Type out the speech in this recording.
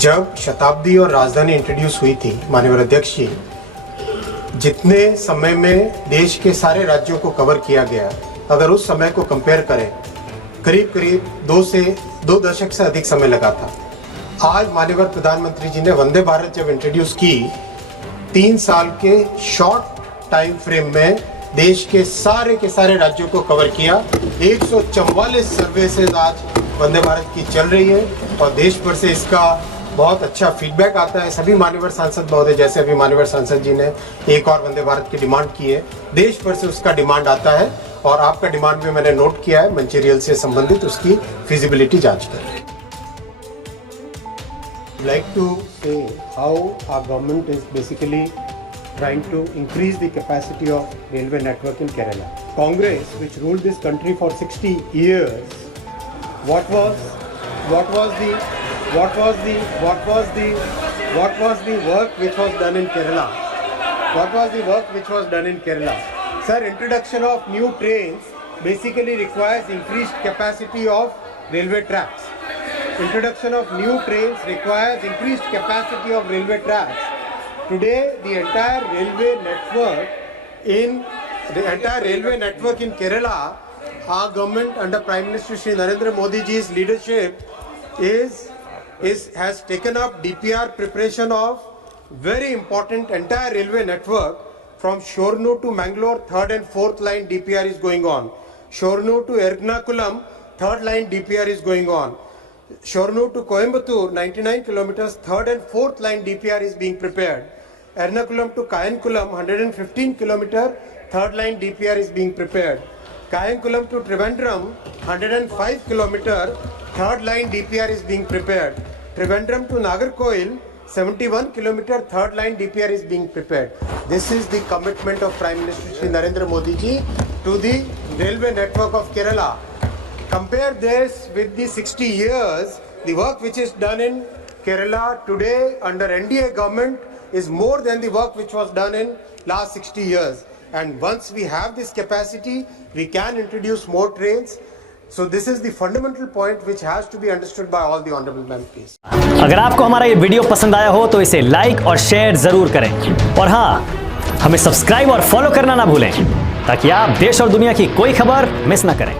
जब शताब्दी और राजधानी इंट्रोड्यूस हुई थी माननीय अध्यक्ष जी, जितने समय में देश के सारे राज्यों को कवर किया गया, अगर उस समय को कंपेयर करें, करीब करीब 2 दशक से अधिक समय लगा था। आज माननीय प्रधानमंत्री जी ने वंदे भारत जब इंट्रोड्यूस की, 3 साल के शॉर्ट टाइम फ्रेम में देश के सारे राज्यों को कवर किया। 144 सर्विसेज आज वंदे भारत की चल रही है और देश भर से इसका बहुत अच्छा फीडबैक आता है। सभी मान्यवर सांसद महोदय, जैसे अभी मान्यवर सांसद जी ने एक और वंदे भारत की डिमांड की है, देश भर से उसका डिमांड आता है और आपका डिमांड भी मैंने नोट किया है, मंचेरियल से संबंधित उसकी फिजिबिलिटी जांच करें। Like to say how our government is basically trying to increase the capacity of railway network in Kerala. Congress, which ruled this country for 60 years, what was the work which was done in Kerala? What was the work which was done in Kerala? Sir, introduction of new trains basically requires increased capacity of railway tracks. Introduction of new trains requires increased capacity of railway tracks. Today, the entire railway network in Kerala, our government under Prime Minister Shri Narendra Modi ji's leadership has taken up DPR preparation of very important entire railway network from Shornur to Mangalore, 3rd and 4th line DPR is going on. Shornur to Ernakulam, 3rd line DPR is going on. Shornur to Coimbatore, 99 kilometers, 3rd and 4th line DPR is being prepared. Ernakulam to Kayankulam, 115 kilometer, 3rd line DPR is being prepared. Kayankulam to Trivandrum, 105 kilometer, 3rd line DPR is being prepared. Trivandrum to Nagarkoil, 71 kilometer, 3rd line DPR is being prepared. This is the commitment of Prime Minister Shri Narendra Modi ji to the railway network of Kerala. Compare this with the 60 years, the work which is done in Kerala today under NDA government is more than the work which was done in last 60 years. And once we have this capacity, we can introduce more trains. So this is the fundamental point which has to be understood by all the honorable MPs. अगर आपको हमारा ये video पसंद आया हो तो इसे like और शेयर जरूर करें और हाँ, हमें सब्सक्राइब और फॉलो करना ना भूलें ताकि आप देश और दुनिया की कोई खबर मिस ना करें।